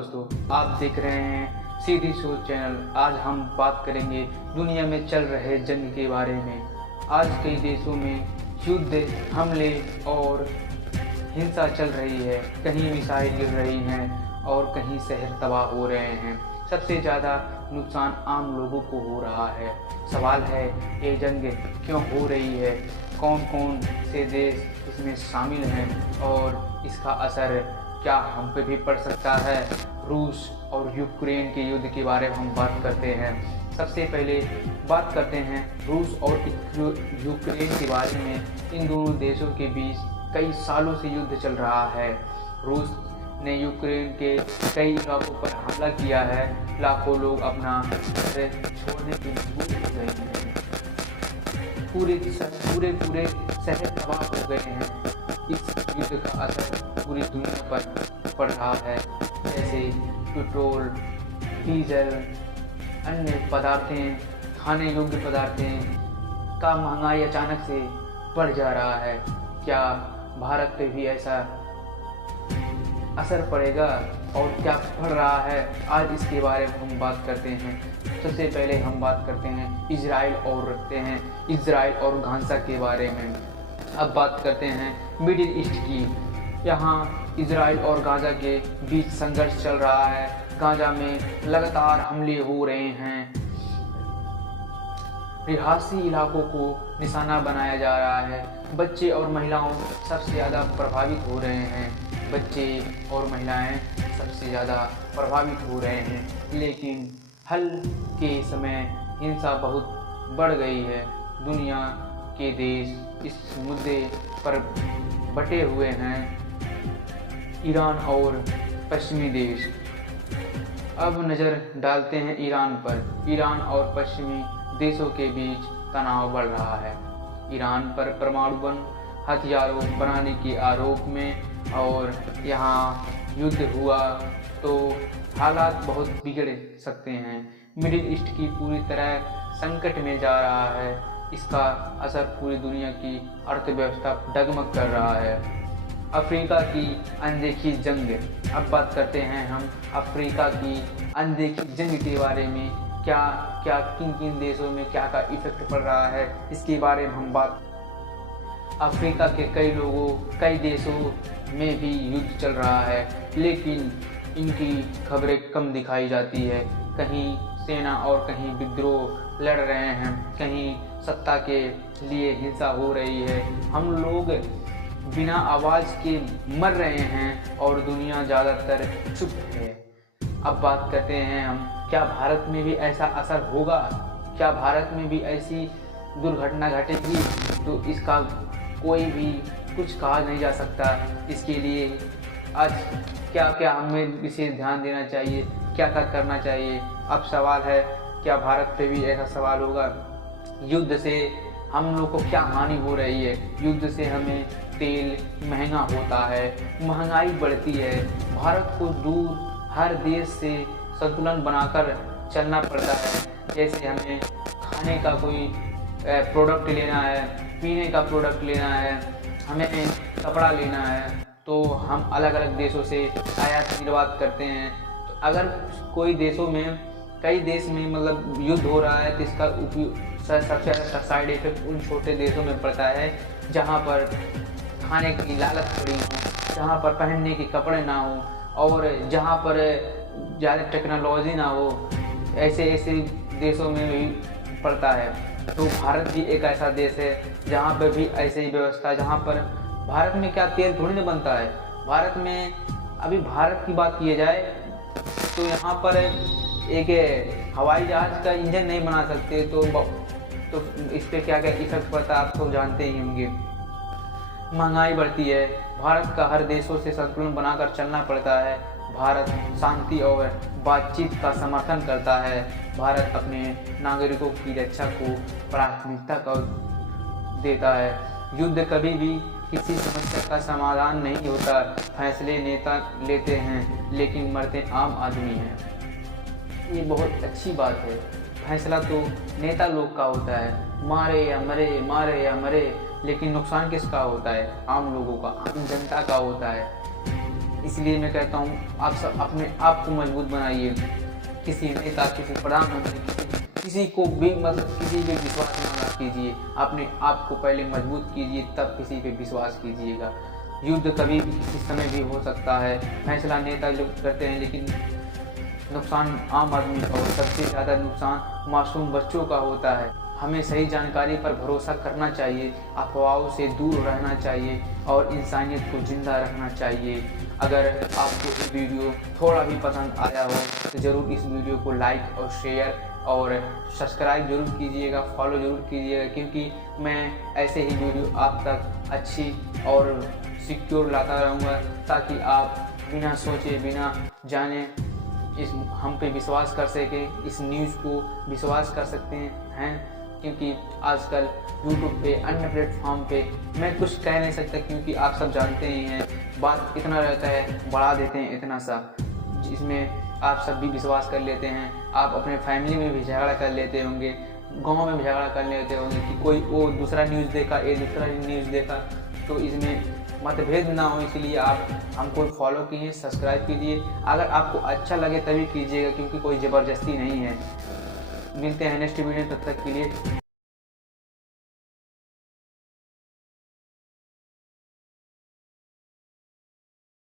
दोस्तों, आप देख रहे हैं सीधी सोच चैनल। आज हम बात करेंगे दुनिया में चल रहे जंग के बारे में। आज कई देशों में युद्ध, हमले और हिंसा चल रही है। कहीं मिसाइल गिर रही हैं और कहीं शहर तबाह हो रहे हैं। सबसे ज़्यादा नुकसान आम लोगों को हो रहा है। सवाल है, ये जंग क्यों हो रही है? कौन कौन से देश इसमें शामिल हैं और इसका असर क्या हम पे भी पड़ सकता है? रूस और यूक्रेन के युद्ध के बारे में हम बात करते हैं। सबसे पहले बात करते हैं रूस और यूक्रेन के बारे में। इन दोनों देशों के बीच कई सालों से युद्ध चल रहा है। रूस ने यूक्रेन के कई इलाकों पर हमला किया है। लाखों लोग अपना घर छोड़ने के मजबूर हो गए हैं। पूरे शहर तबाह हो गए हैं। इस युद्ध का असर पूरी दुनिया पर पड़ रहा है। जैसे पेट्रोल, डीजल, अन्य पदार्थें, खाने योग्य पदार्थें का महंगाई अचानक से बढ़ जा रहा है। क्या भारत पे भी ऐसा असर पड़ेगा और क्या पड़ रहा है? आज इसके बारे में हम बात करते हैं। सबसे पहले हम बात करते हैं इजराइल और गाजा के बारे में। अब बात करते हैं मिडिल ईस्ट की। यहाँ इजराइल और गाजा के बीच संघर्ष चल रहा है। गाजा में लगातार हमले हो रहे हैं। रिहायशी इलाकों को निशाना बनाया जा रहा है। बच्चे और महिलाओं सबसे ज़्यादा प्रभावित हो रहे हैं। बच्चे और महिलाएं सबसे ज़्यादा प्रभावित हो रहे हैं। लेकिन हल के समय हिंसा बहुत बढ़ गई है। दुनिया के देश इस मुद्दे पर बटे हुए हैं, ईरान और पश्चिमी देश। अब नज़र डालते हैं ईरान पर। ईरान और पश्चिमी देशों के बीच तनाव बढ़ रहा है। ईरान पर परमाणु बम हथियारों बनाने के आरोप में और यहाँ युद्ध हुआ तो हालात बहुत बिगड़ सकते हैं। मिडिल ईस्ट की पूरी तरह संकट में जा रहा है। इसका असर पूरी दुनिया की अर्थव्यवस्था डगमग कर रहा है। अफ्रीका की अनदेखी जंग। अब बात करते हैं हम अफ्रीका की अनदेखी जंग के बारे में। किन किन देशों में क्या इफेक्ट पड़ रहा है, इसके बारे में हम बात। अफ्रीका के कई देशों में भी युद्ध चल रहा है, लेकिन इनकी खबरें कम दिखाई जाती है। कहीं सेना और कहीं विद्रोह लड़ रहे हैं, कहीं सत्ता के लिए हिंसा हो रही है। हम लोग बिना आवाज़ के मर रहे हैं और दुनिया ज़्यादातर चुप है। अब बात करते हैं हम, क्या भारत में भी ऐसा असर होगा? क्या भारत में भी ऐसी दुर्घटना घटेगी? तो इसका कोई भी कुछ कहा नहीं जा सकता। इसके लिए आज क्या हमें विशेष ध्यान देना चाहिए, क्या करना चाहिए? अब सवाल है, क्या भारत पे भी ऐसा सवाल होगा? युद्ध से हम लोग को क्या हानि हो रही है? युद्ध से हमें तेल महंगा होता है, महंगाई बढ़ती है। भारत को दूर हर देश से संतुलन बनाकर चलना पड़ता है। जैसे हमें खाने का कोई प्रोडक्ट लेना है, पीने का प्रोडक्ट लेना है, हमें कपड़ा लेना है, तो हम अलग अलग देशों से आयात निर्यात करते हैं। तो अगर कई देश में मतलब युद्ध हो रहा है तो इसका सबसे ज़्यादा साइड इफेक्ट उन छोटे देशों में पड़ता है जहाँ पर खाने की लालच पड़ी हो, जहाँ पर पहनने के कपड़े ना हो और जहाँ पर ज़्यादा टेक्नोलॉजी ना हो। ऐसे देशों में भी पड़ता है। तो भारत भी एक ऐसा देश है जहाँ पर भी ऐसे ही व्यवस्था, जहाँ पर भारत में क्या तेल थोड़ी ना बनता है। भारत में अभी भारत की बात की जाए तो यहाँ पर एक हवाई जहाज़ का इंजन नहीं बना सकते। तो इस पर क्या इफेक्ट पड़ता है आप तो जानते ही होंगे। महंगाई बढ़ती है। भारत का हर देशों से संतुलन बनाकर चलना पड़ता है। भारत शांति और बातचीत का समर्थन करता है। भारत अपने नागरिकों की रक्षा को प्राथमिकता देता है। युद्ध कभी भी किसी समस्या का समाधान नहीं होता। फैसले नेता लेते हैं लेकिन मरते आम आदमी हैं। ये बहुत अच्छी बात है। फैसला तो नेता लोग का होता है, मारे या मरे, लेकिन नुकसान किसका होता है? आम लोगों का, आम जनता का होता है। इसलिए मैं कहता हूँ आप सब अपने आप को मजबूत बनाइए। किसी नेता, किसी प्रधानमंत्री, किसी को भी मतलब किसी पे विश्वास ना कीजिए। अपने आप को पहले मजबूत कीजिए, तब किसी पे विश्वास कीजिएगा। युद्ध कभी भी किसी समय भी हो सकता है। फैसला नेता लोग करते हैं, लेकिन नुकसान आम आदमी का और सबसे ज़्यादा नुकसान मासूम बच्चों का होता है। हमें सही जानकारी पर भरोसा करना चाहिए, अफवाहों से दूर रहना चाहिए और इंसानियत को ज़िंदा रखना चाहिए। अगर आपको ये वीडियो थोड़ा भी पसंद आया हो तो ज़रूर इस वीडियो को लाइक और शेयर और सब्सक्राइब जरूर कीजिएगा, फॉलो ज़रूर कीजिएगा, क्योंकि मैं ऐसे ही वीडियो आप तक अच्छी और सिक्योर लाता रहूँगा, ताकि आप बिना सोचे बिना जाने इस हम पे विश्वास कर सके, इस न्यूज़ को विश्वास कर सकते हैं। क्योंकि आजकल यूट्यूब पे, अन्य प्लेटफॉर्म पे मैं कुछ कह नहीं सकता, क्योंकि आप सब जानते ही हैं बात इतना रहता है, बढ़ा देते हैं इतना सा, जिसमें आप सब भी विश्वास कर लेते हैं। आप अपने फैमिली में भी झगड़ा कर लेते होंगे, गांव में भी झगड़ा कर लेते होंगे कि कोई वो दूसरा न्यूज़ देखा, ये दूसरा न्यूज़ देखा, तो इसमें मतभेद ना हो। इसलिए आप हमको फॉलो कीजिए, सब्सक्राइब कीजिए। अगर आपको अच्छा लगे तभी कीजिएगा, क्योंकि कोई ज़बरदस्ती नहीं है। मिलते हैं नेक्स्ट वीडियो, तब तक के लिए